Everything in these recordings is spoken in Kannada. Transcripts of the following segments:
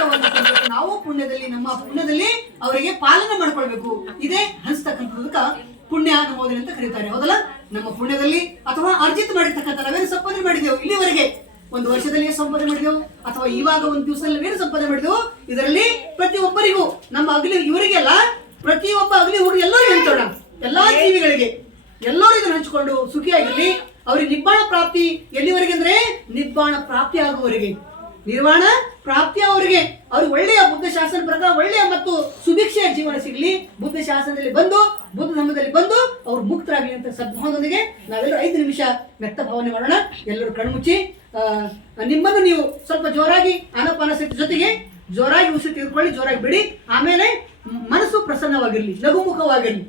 ಅಮೃತವನ್ನು ಕೊಡಬೇಕು. ನಾವು ಪುಣ್ಯದಲ್ಲಿ ನಮ್ಮ ಪುಣ್ಯದಲ್ಲಿ ಅವರಿಗೆ ಪಾಲನೆ ಮಾಡ್ಕೊಳ್ಬೇಕು. ಇದೇ ಹಂಚ್ತಕ್ಕಂಥದಕ್ಕ ಪುಣ್ಯ ಅನುಮೋದನೆ ಅಂತ ಕರೀತಾರೆ. ಹೌದಲ್ಲ? ನಮ್ಮ ಪುಣ್ಯದಲ್ಲಿ ಅಥವಾ ಅರ್ಜಿತ ಮಾಡಿರ್ತಕ್ಕಂಥ ನಾವೇನು ಸಂಪಾದನೆ ಮಾಡಿದೆವು ಇಲ್ಲಿವರೆಗೆ, ಒಂದು ವರ್ಷದಲ್ಲಿ ಸಂಪಾದನೆ ಮಾಡಿದೆವು ಅಥವಾ ಇವಾಗ ಒಂದು ದಿವಸದಲ್ಲಿ ಏನು ಸಂಪಾದನೆ ಮಾಡಿದೆವು, ಇದರಲ್ಲಿ ಪ್ರತಿಯೊಬ್ಬರಿಗೂ ನಮ್ಮ ಅಗಲಿ ಇವರಿಗೆಲ್ಲ ಪ್ರತಿಯೊಬ್ಬ ಅಗಲಿ ಹುಡುಗ ಎಲ್ಲರೂ ಹಂಚೋಣ. ಎಲ್ಲಾ ಜೀವಿಗಳಿಗೆ ಎಲ್ಲರೂ ಇದನ್ನು ಹಂಚಿಕೊಂಡು ಸುಖಿಯಾಗಿರ್ಲಿ. ಅವ್ರಿಗೆ ನಿಬ್ಬಾಣ ಪ್ರಾಪ್ತಿ ಎಲ್ಲಿವರೆಗೆ ಅಂದ್ರೆ ನಿಬ್ಬಾಣ ಪ್ರಾಪ್ತಿ ಆಗುವವರೆಗೆ, ನಿರ್ವಾಣ ಪ್ರಾಪ್ತಿ ಅವರಿಗೆ, ಅವ್ರಿಗೆ ಒಳ್ಳೆಯ ಬುದ್ಧ ಶಾಸನ ಪ್ರಕಾರ ಒಳ್ಳೆಯ ಮತ್ತು ಸುಭಿಕ್ಷೆಯ ಜೀವನ ಸಿಗಲಿ. ಬುದ್ಧ ಶಾಸನದಲ್ಲಿ ಬಂದು ಬುದ್ಧ ಧರ್ಮದಲ್ಲಿ ಬಂದು ಅವ್ರು ಮುಕ್ತರಾಗಲಿ ಅಂತ ಸದ್ಭಾವನದೊಂದಿಗೆ ನಾವೆಲ್ಲರೂ 5 ನಿಮಿಷ ವ್ಯಕ್ತ ಭಾವನೆ ಮಾಡೋಣ. ಎಲ್ಲರೂ ಕಣ್ಮುಚ್ಚಿ ನಿಮ್ಮನ್ನು ನೀವು ಸ್ವಲ್ಪ ಜೋರಾಗಿ ಆನಪಾನಸತಿ ಜೊತೆಗೆ ಜೋರಾಗಿ ಉಸಿರು ತೆಗೆದುಕೊಳ್ಳಿ, ಜೋರಾಗಿ ಬಿಡಿ. ಆಮೇಲೆ ಮನಸ್ಸು ಪ್ರಸನ್ನವಾಗಿರ್ಲಿ, ಲಘುಮುಖವಾಗಿರ್ಲಿ.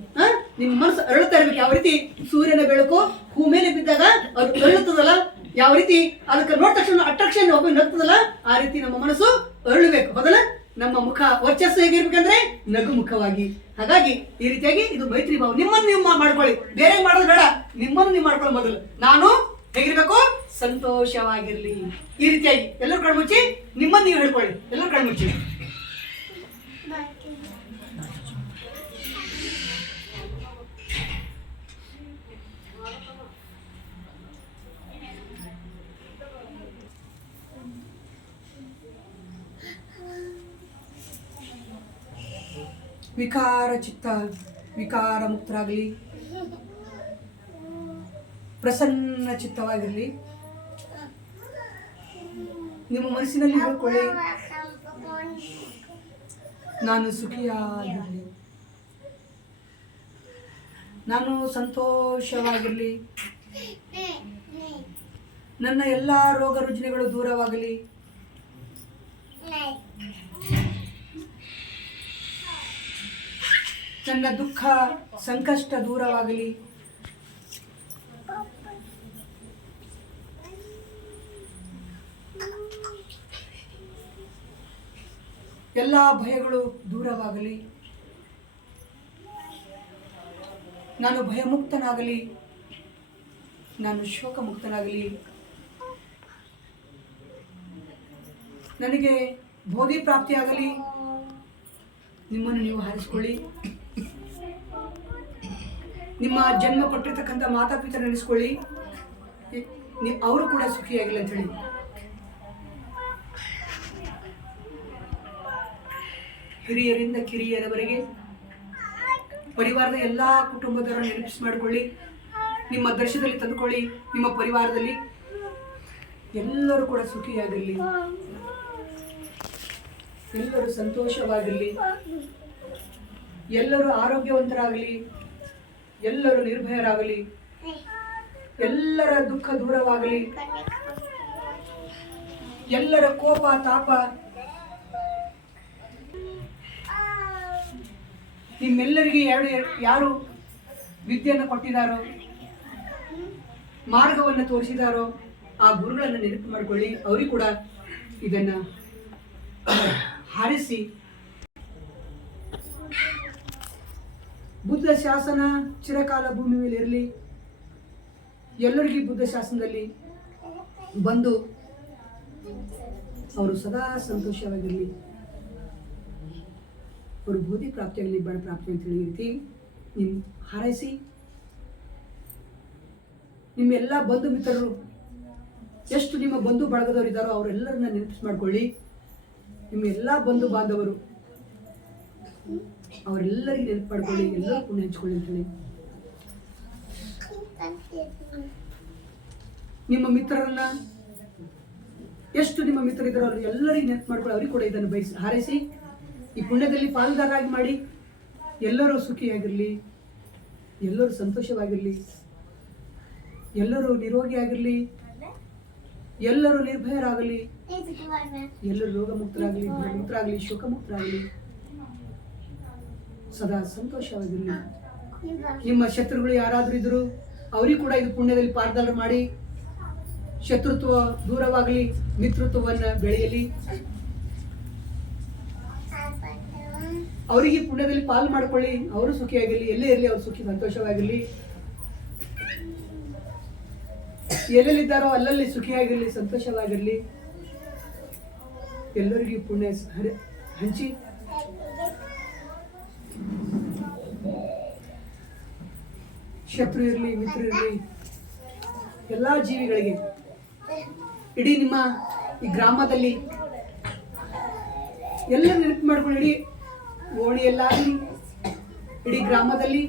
ನಿಮ್ಮ ಮನಸ್ಸು ಅರಳುತ್ತಾ ಇರ್ಬೇಕು. ಯಾವ ರೀತಿ ಸೂರ್ಯನ ಬೆಳಕು ಹೂ ಮೇಲೆ ಬಿದ್ದಾಗ ಅದು ಅರಳುತ್ತದಲ್ಲ, ಯಾವ ರೀತಿ ಅದಕ್ಕೆ ನೋಡಿದ ತಕ್ಷಣ ಅಟ್ರಾಕ್ಷನ್ ಒಬ್ಬ ನಗ್ತದಲ್ಲ, ಆ ರೀತಿ ನಮ್ಮ ಮನಸ್ಸು ಅರಳಬೇಕು. ಹೌದಲ್ಲ? ನಮ್ಮ ಮುಖ ವರ್ಚಸ್ಸು ಹೇಗಿರ್ಬೇಕಂದ್ರೆ ನಗುಮುಖವಾಗಿ. ಹಾಗಾಗಿ ಈ ರೀತಿಯಾಗಿ ಇದು ಮೈತ್ರಿ ಭಾವ. ನಿಮ್ಮನ್ನು ನೀವು ಮಾಡ್ಕೊಳ್ಳಿ, ಬೇರೆ ಮಾಡೋದು ಬೇಡ. ನಿಮ್ಮನ್ನು ನೀವು ಮಾಡ್ಕೊಳ್ಳೋ ಮೊದಲು ನಾನು ಹೇಗಿರ್ಬೇಕು, ಸಂತೋಷವಾಗಿರ್ಲಿ. ಈ ರೀತಿಯಾಗಿ ಎಲ್ಲರೂ ಕಣ್ಮುಚ್ಚಿ ನಿಮ್ಮನ್ನು ನೀವು ಹೇಳ್ಕೊಳ್ಳಿ. ಎಲ್ಲರೂ ಕಣ್ಮುಚ್ಚಿ. ವಿಕಾರ ಚಿತ್ತ ವಿಕಾರ ಮುಕ್ತರಾಗಲಿ, ಪ್ರಸನ್ನ ಚಿತ್ತವಾಗಿರಲಿ. ನಿಮ್ಮ ಮನಸ್ಸಿನಲ್ಲಿ ಹೇಳ್ಕೊಳ್ಳಿ, ನಾನು ಸುಖಿಯಾಗಿರಲಿ, ನಾನು ಸಂತೋಷವಾಗಿರಲಿ, ನನ್ನ ಎಲ್ಲ ರೋಗ ರುಜಿನಗಳು ದೂರವಾಗಲಿ, ನನ್ನ ದುಃಖ ಸಂಕಷ್ಟ ದೂರವಾಗಲಿ, ಎಲ್ಲ ಭಯಗಳು ದೂರವಾಗಲಿ, ನಾನು ಭಯಮುಕ್ತನಾಗಲಿ, ನಾನು ಶೋಕಮುಕ್ತನಾಗಲಿ, ನನಗೆ ಬೋಧಿ ಪ್ರಾಪ್ತಿಯಾಗಲಿ. ನಿಮ್ಮನ್ನು ನೀವು ಹಾರಿಸಿಕೊಳ್ಳಿ. ನಿಮ್ಮ ಜನ್ಮ ಕೊಟ್ಟಿರ್ತಕ್ಕಂಥ ಮಾತಾಪಿತ ನೆನೆಸ್ಕೊಳ್ಳಿ, ಅವರು ಕೂಡ ಸುಖಿಯಾಗಿಲ್ಲ ಅಂತ ಹೇಳಿ. ಹಿರಿಯರಿಂದ ಕಿರಿಯರವರೆಗೆ ಪರಿವಾರದ ಎಲ್ಲ ಕುಟುಂಬದವರನ್ನು ನೆನಪಿಸಿ ಮಾಡಿಕೊಳ್ಳಿ. ನಿಮ್ಮ ದರ್ಶನದಲ್ಲಿ ತಂದುಕೊಳ್ಳಿ. ನಿಮ್ಮ ಪರಿವಾರದಲ್ಲಿ ಎಲ್ಲರೂ ಕೂಡ ಸುಖಿಯಾಗಿರಲಿ, ಎಲ್ಲರೂ ಸಂತೋಷವಾಗಿರಲಿ, ಎಲ್ಲರೂ ಆರೋಗ್ಯವಂತರಾಗಲಿ, ಎಲ್ಲರೂ ನಿರ್ಭಯರಾಗಲಿ, ಎಲ್ಲರ ದುಃಖ ದೂರವಾಗಲಿ, ಎಲ್ಲರ ಕೋಪ ತಾಪ ನಿಮ್ಮೆಲ್ಲರಿಗೆ ಯಾರು ವಿದ್ಯೆಯನ್ನು ಕೊಟ್ಟಿದ್ದಾರೋ, ಮಾರ್ಗವನ್ನು ತೋರಿಸಿದಾರೋ ಆ ಗುರುಗಳನ್ನು ನೆನಪು ಮಾಡಿಕೊಳ್ಳಿ. ಅವರಿಗೂ ಕೂಡ ಇದನ್ನು ಹಾರಿಸಿ. ಬುದ್ಧ ಶಾಸನ ಚಿರಕಾಲ ಭೂಮಿ ಮೇಲೆ ಇರಲಿ. ಎಲ್ಲರಿಗೂ ಬುದ್ಧ ಶಾಸನದಲ್ಲಿ ಬಂದು ಅವರು ಸದಾ ಸಂತೋಷವಾಗಿರಲಿ, ಅವರು ಬೋಧಿ ಪ್ರಾಪ್ತಿಯಾಗಲಿ, ಬಡ ಪ್ರಾಪ್ತಿ ಅಂತ ಹೇಳಿ ರೀತಿ ನಿಮ್ಮ ಹಾರೈಸಿ. ನಿಮ್ಮೆಲ್ಲ ಬಂಧು ಮಿತ್ರರು ಎಷ್ಟು ನಿಮ್ಮ ಬಂಧು ಬಳಗದವರು ಇದ್ದಾರೋ ಅವರೆಲ್ಲರನ್ನ ನೆನಪಿಸಿ ಮಾಡ್ಕೊಳ್ಳಿ. ನಿಮ್ಮ ಎಲ್ಲ ಬಂಧು ಬಾಂಧವರು ಅವರೆಲ್ಲರಿಗೆ ನೆನಪು ಮಾಡ್ಕೊಳ್ಳಿ, ಎಲ್ಲರೂ ಪುಣ್ಯ ಹಂಚ್ಕೊಳ್ಳಿ ಅಂತೇಳಿ. ನಿಮ್ಮ ಮಿತ್ರರನ್ನ ಎಷ್ಟು ನಿಮ್ಮ ಮಿತ್ರರಿದ್ದಾರೋ ಅವ್ರು ಎಲ್ಲರಿಗೆ ನೆನಪು ಮಾಡ್ಕೊಳ್ಳಿ, ಅವ್ರಿಗೆ ಕೂಡ ಇದನ್ನು ಬಯಸಿ ಹಾರೈಸಿ. ಈ ಪುಣ್ಯದಲ್ಲಿ ಪಾಲ್ದಾರಾಗಿ ಮಾಡಿ. ಎಲ್ಲರೂ ಸುಖಿಯಾಗಿರಲಿ, ಎಲ್ಲರೂ ಸಂತೋಷವಾಗಿರಲಿ, ಎಲ್ಲರೂ ನಿರೋಗಿಯಾಗಿರಲಿ, ಎಲ್ಲರೂ ನಿರ್ಭಯರಾಗಲಿ, ಎಲ್ಲರೂ ರೋಗಮುಕ್ತರಾಗಲಿ, ಭಯಮುಕ್ತರಾಗಲಿ, ಶೋಕಮುಕ್ತರಾಗಲಿ, ಸದಾ ಸಂತೋಷವಾಗಿರಲಿ. ನಿಮ್ಮ ಶತ್ರುಗಳು ಯಾರಾದರೂ ಇದ್ರು ಅವರಿಗೂ ಕೂಡ ಇದು ಪುಣ್ಯದಲ್ಲಿ ಪಾಲ್ದಾರ ಮಾಡಿ ಶತ್ರುತ್ವ ದೂರವಾಗಲಿ, ಮಿತ್ರತ್ವವನ್ನು ಬೆಳೆಯಲಿ. ಅವರಿಗೆ ಪುಣ್ಯದಲ್ಲಿ ಪಾಲು ಮಾಡ್ಕೊಳ್ಳಿ, ಅವರು ಸುಖಿಯಾಗಿರಲಿ, ಎಲ್ಲೇ ಇರಲಿ ಅವರು ಸುಖಿ ಸಂತೋಷವಾಗಿರಲಿ. ಎಲ್ಲೆಲ್ಲಿದ್ದಾರೋ ಅಲ್ಲಲ್ಲಿ ಸುಖಿಯಾಗಿರಲಿ, ಸಂತೋಷವಾಗಿರಲಿ. ಎಲ್ಲರಿಗೂ ಪುಣ್ಯ ಹಂಚಿ ಶತ್ರು ಇರಲಿ ಮಿತ್ರ ಇರಲಿ ಎಲ್ಲ ಜೀವಿಗಳಿಗೆ ಇಡೀ ನಿಮ್ಮ ಈ ಗ್ರಾಮದಲ್ಲಿ ಎಲ್ಲ ನೆನಪು ಮಾಡ್ಕೊಂಡು ಇಡೀ ಓಣಿಯಲ್ಲಾಗಲಿ ಇಡೀ ಗ್ರಾಮದಲ್ಲಿ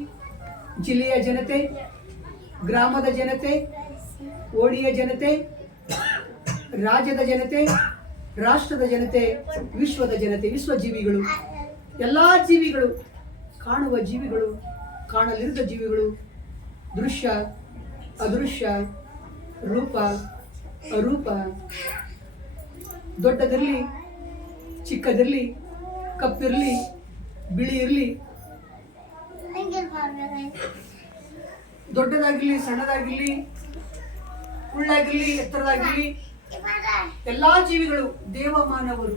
ಜಿಲ್ಲೆಯ ಜನತೆ, ಗ್ರಾಮದ ಜನತೆ, ಓಣಿಯ ಜನತೆ, ರಾಜ್ಯದ ಜನತೆ, ರಾಷ್ಟ್ರದ ಜನತೆ, ವಿಶ್ವದ ಜನತೆ, ವಿಶ್ವಜೀವಿಗಳು, ಎಲ್ಲ ಜೀವಿಗಳು, ಕಾಣುವ ಜೀವಿಗಳು, ಕಾಣಲಿರದ ಜೀವಿಗಳು, ದೃಶ್ಯ ಅದೃಶ್ಯ, ರೂಪ ಅರೂಪ, ದೊಡ್ಡದಿರಲಿ ಚಿಕ್ಕದಿರಲಿ, ಕಪ್ಪಿರಲಿ ಬಿಳಿ ಇರಲಿ, ದೊಡ್ಡದಾಗಿರ್ಲಿ ಸಣ್ಣದಾಗಿರ್ಲಿ, ಉಳ್ಳಾಗಿರ್ಲಿ ಎತ್ತರದಾಗಿರ್ಲಿ, ಎಲ್ಲಾ ಜೀವಿಗಳು ದೇವಮಾನವರು